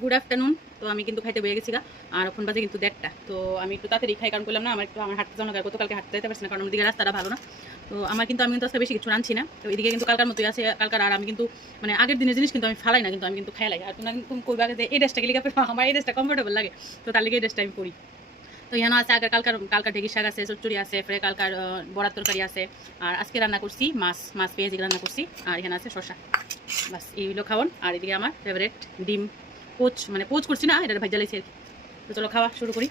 Good afternoon. তো আমি কিন্তু খাইতে বয়ে গেছি গা, আর এখন বাজে কিন্তু 1:30টা। তো আমি একটু তাড়াতাড়ি খাই, কারণ করলাম না আমার হাঁটতে যাওয়া, গতকালকে হাঁটতে যেতে পারছি না, কারণ ওদিকে রাস্তাটা ভালো না। তো আমি কিন্তু আজকে বেশি কিছু রাঁধছি না। তো এদিকে কিন্তু কালকার মতোই আছে, কালকার। আর আমি কিন্তু মানে আগের দিনের জিনিস কিন্তু আমি ফালাই না, কিন্তু আমি কিন্তু খেয়ালাই। আর তুমি কইবা যে এই ড্রেসটা গেলে আমার এই ড্রেসটা কমফোর্টেবল লাগে, তো তার লিগে এই ড্রেসটা আমি পরি। তো এখানে আছে আগের কালকার ঢেঁকি শাক আছে, চচ্চড়ি আছে, ফ্রে কালকার বড়ার তরকারি আছে। আর আজকে রান্না করছি মাছ পেঁয়াজি রান্না করছি। আর এখানে আছে শসা। বাস এই হলো খাওয়ান। আর এদিকে আমার ফেভারিট ডিম পোচ, মানে পোচ করছি না, এটা ভাইজা লাইছি আর কি। তো চলো খাওয়া শুরু করি।